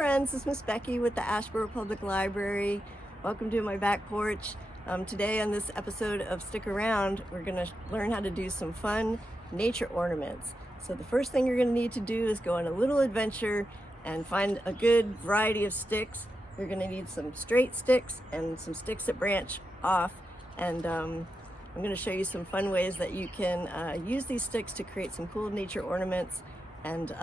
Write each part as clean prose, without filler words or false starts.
friends, this is Miss Becky with the Asheboro Public Library. Welcome to my back porch. Today on this episode of Stick Around, we're going to learn how to do some fun nature ornaments. So the first thing you're going to need to do is go on a little adventure and find a good variety of sticks. You're going to need some straight sticks and some sticks that branch off, and I'm going to show you some fun ways that you can use these sticks to create some cool nature ornaments, and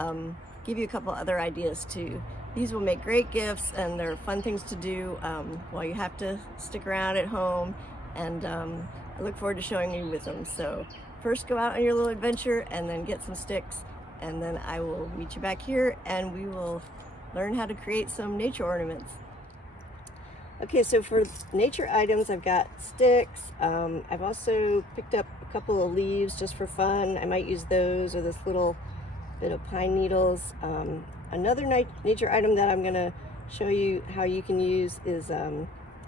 give you a couple other ideas too. These will make great gifts, and they're fun things to do while you have to stick around at home, and I look forward to showing you with them. So first go out on your little adventure and then get some sticks, and then I will meet you back here and we will learn how to create some nature ornaments. Okay, so for nature items, I've got sticks. I've also picked up a couple of leaves just for fun. I might use those, or this little bit of pine needles. Another nature item that I'm going to show you how you can use is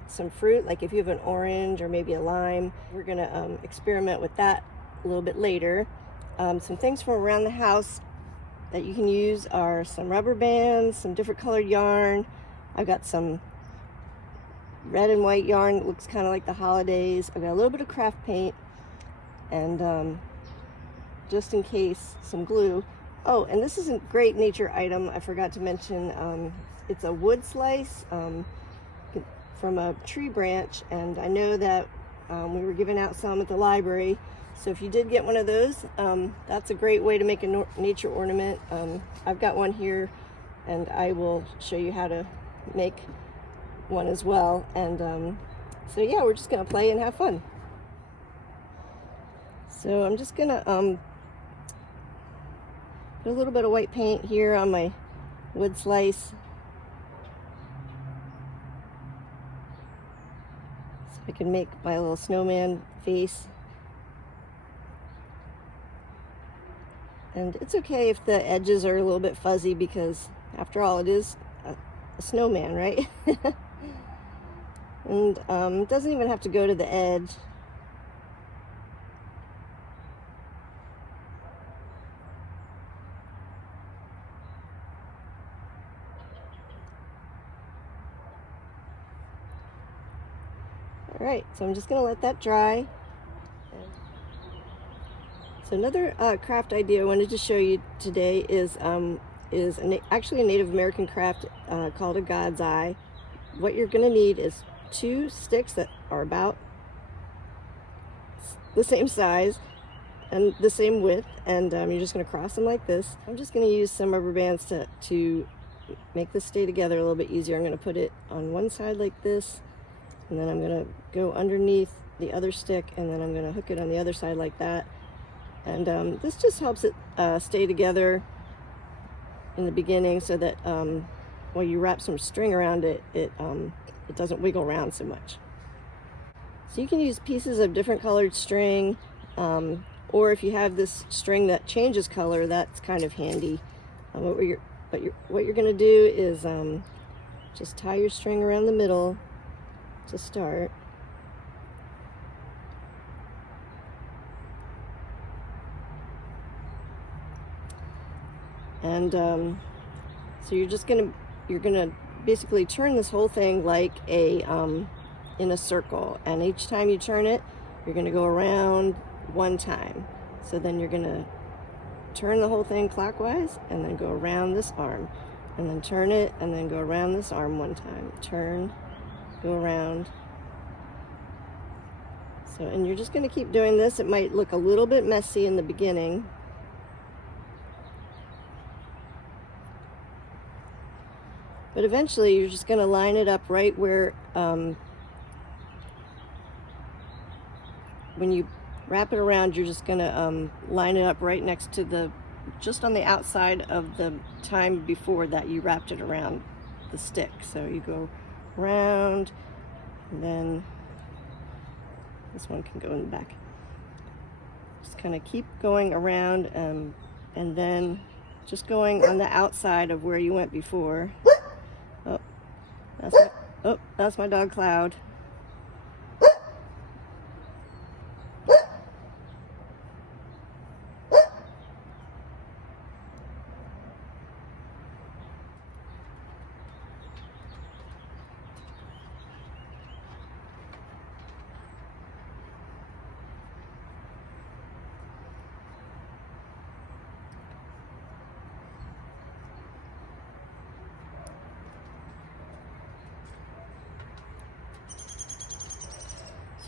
some fruit, like if you have an orange or maybe a lime. We're going to experiment with that a little bit later. Some things from around the house that you can use are some rubber bands, some different colored yarn. I've got some red and white yarn that looks kind of like the holidays. I've got a little bit of craft paint, and just in case, some glue. Oh, and this is a great nature item I forgot to mention. It's a wood slice from a tree branch, and I know that we were giving out some at the library. So if you did get one of those, that's a great way to make a nature ornament. I've got one here, and I will show you how to make one as well. And so yeah, we're just gonna play and have fun. So I'm just gonna put a little bit of white paint here on my wood slice, so I can make my little snowman face. And it's okay if the edges are a little bit fuzzy, because after all, it is a snowman, right? And it doesn't even have to go to the edge. All right, so I'm just going to let that dry. So another craft idea I wanted to show you today is actually a Native American craft called a God's Eye. What you're going to need is 2 sticks that are about the same size and the same width, and you're just going to cross them like this. I'm just going to use some rubber bands to make this stay together a little bit easier. I'm going to put it on one side like this, and then I'm going to go underneath the other stick, and then I'm going to hook it on the other side like that. And this just helps it stay together in the beginning, so that while you wrap some string around it, it doesn't wiggle around so much. So you can use pieces of different colored string, or if you have this string that changes color, that's kind of handy. What you're going to do is just tie your string around the middle to start. And so you're gonna basically turn this whole thing like a in a circle, and each time you turn it, you're gonna go around one time. So then you're gonna turn the whole thing clockwise, and then go around this arm, and then turn it, and then go around this arm one time. Turn, go around. So, and you're just gonna keep doing this. It might look a little bit messy in the beginning, but eventually you're just going to line it up right where, when you wrap it around, you're just going to line it up right next to just on the outside of the time before that you wrapped it around the stick. So you go around, and then this one can go in the back. Just kind of keep going around, and then just going on the outside of where you went before. That's my dog Cloud.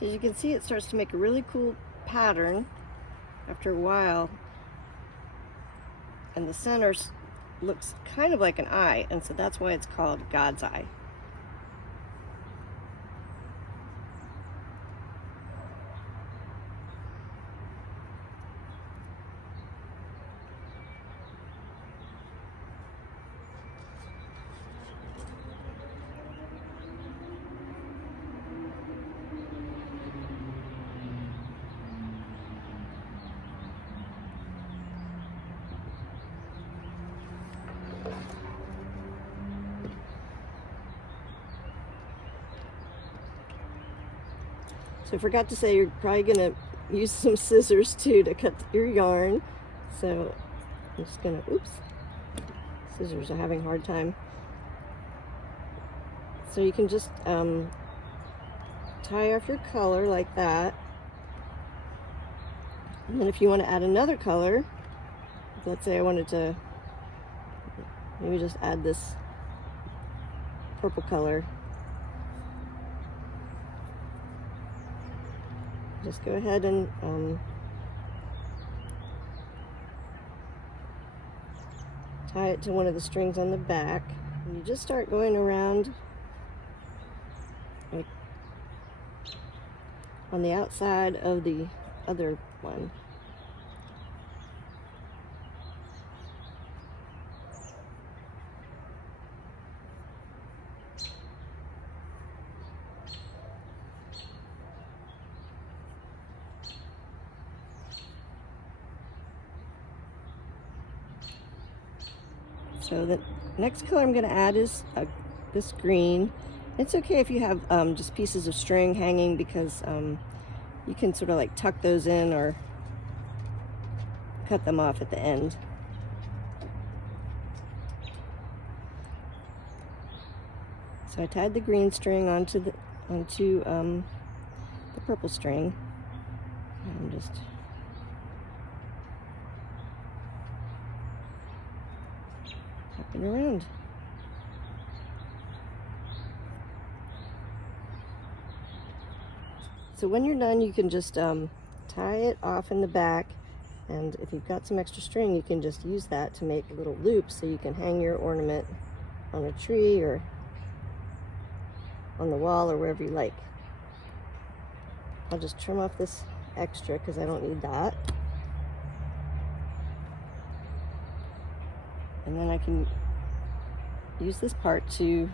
So as you can see, it starts to make a really cool pattern after a while, and the center looks kind of like an eye, and so that's why it's called God's eye. So I forgot to say, you're probably gonna use some scissors too to cut your yarn. So I'm just gonna, oops, scissors are having a hard time. So you can just tie off your color like that. And then if you want to add another color, let's say I wanted to maybe just add this purple color. Just go ahead and tie it to one of the strings on the back. And you just start going around like on the outside of the other one. So the next color I'm going to add is this green. It's okay if you have just pieces of string hanging, because you can sort of like tuck those in or cut them off at the end. So I tied the green string onto the purple string. I'm just wrapping around. So when you're done, you can just tie it off in the back, and if you've got some extra string, you can just use that to make little loops so you can hang your ornament on a tree or on the wall or wherever you like. I'll just trim off this extra because I don't need that. And then I can use this part to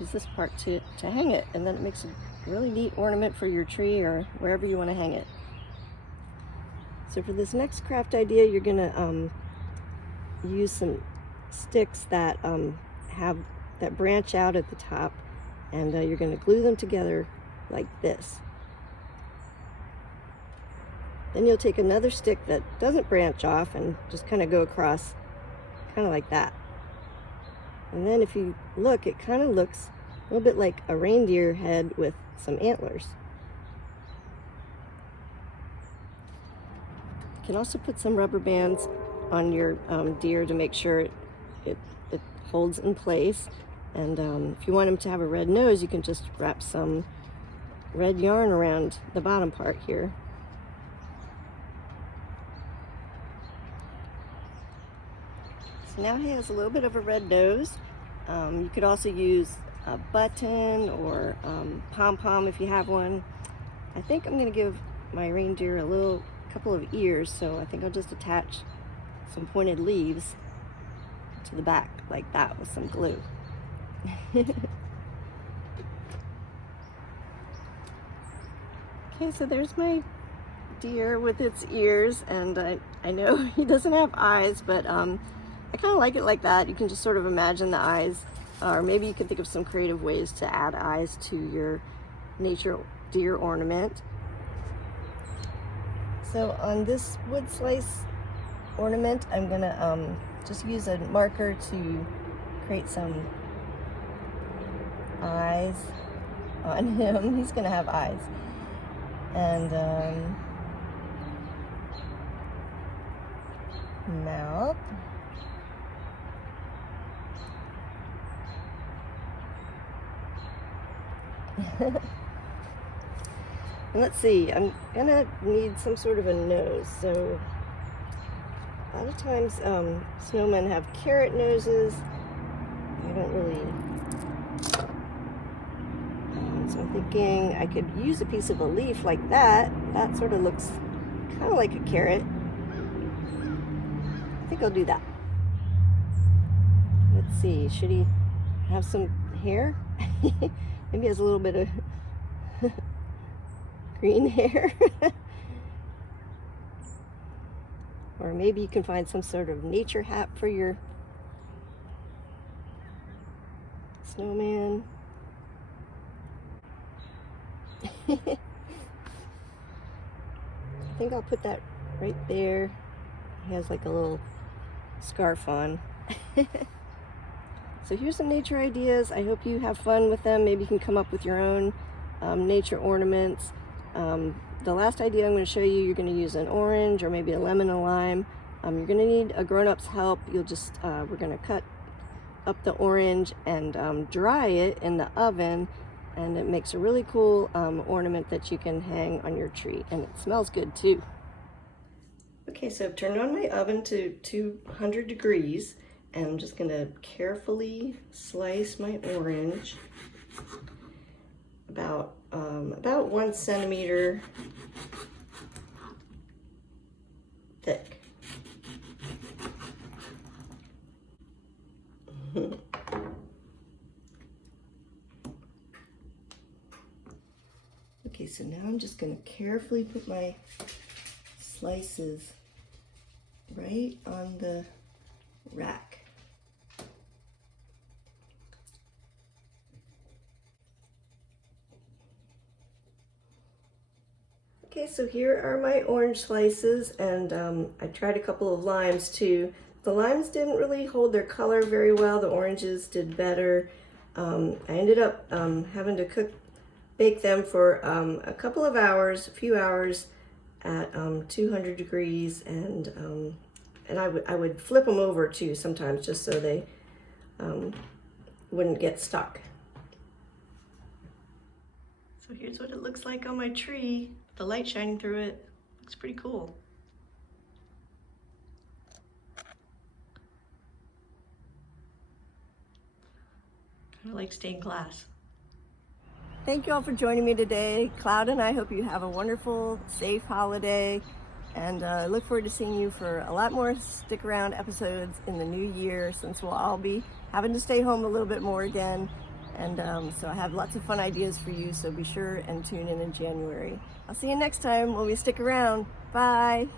use this part to hang it, and then it makes a really neat ornament for your tree or wherever you want to hang it. So for this next craft idea, you're gonna use some sticks that that branch out at the top, and you're gonna glue them together like this. Then you'll take another stick that doesn't branch off and just kind of go across, kind of like that. And then if you look, it kind of looks a little bit like a reindeer head with some antlers. You can also put some rubber bands on your deer to make sure it holds in place. And if you want him to have a red nose, you can just wrap some red yarn around the bottom part here. So now he has a little bit of a red nose. You could also use a button or pom-pom if you have one. I think I'm going to give my reindeer a couple of ears, so I think I'll just attach some pointed leaves to the back like that with some glue. Okay, so there's my deer with its ears, and I know he doesn't have eyes, but I kind of like it like that. You can just sort of imagine the eyes, or maybe you can think of some creative ways to add eyes to your nature deer ornament. So on this wood slice ornament, I'm gonna just use a marker to create some eyes on him. He's gonna have eyes. And mouth. And let's see, I'm gonna need some sort of a nose. So a lot of times snowmen have carrot noses. I don't really, so I'm thinking I could use a piece of a leaf like that. That sort of looks kind of like a carrot. I think I'll do that. Let's see, should he have some hair? Maybe he has a little bit of green hair. Or maybe you can find some sort of nature hat for your snowman. I think I'll put that right there. He has like a little scarf on. So here's some nature ideas. I hope you have fun with them. Maybe you can come up with your own nature ornaments. The last idea I'm going to show you, you're going to use an orange or maybe a lemon and lime. You're going to need a grown-up's help. You'll just, we're going to cut up the orange and dry it in the oven, and it makes a really cool ornament that you can hang on your tree, and it smells good too. Okay, so I've turned on my oven to 200 degrees, and I'm just going to carefully slice my orange about 1 centimeter thick. Okay, so now I'm just going to carefully put my slices right on the rack. Okay, so here are my orange slices, and I tried a couple of limes too. The limes didn't really hold their color very well. The oranges did better. I ended up having to bake them for a couple of hours, a few hours at 200 degrees, and I would flip them over too sometimes just so they wouldn't get stuck. So here's what it looks like on my tree. The light shining through it. Looks pretty cool. Kind of like stained glass. Thank you all for joining me today. Cloud and I hope you have a wonderful, safe holiday, and I look forward to seeing you for a lot more stick around episodes in the new year, since we'll all be having to stay home a little bit more again. And so I have lots of fun ideas for you, so be sure and tune in January. I'll see you next time when we stick around. Bye.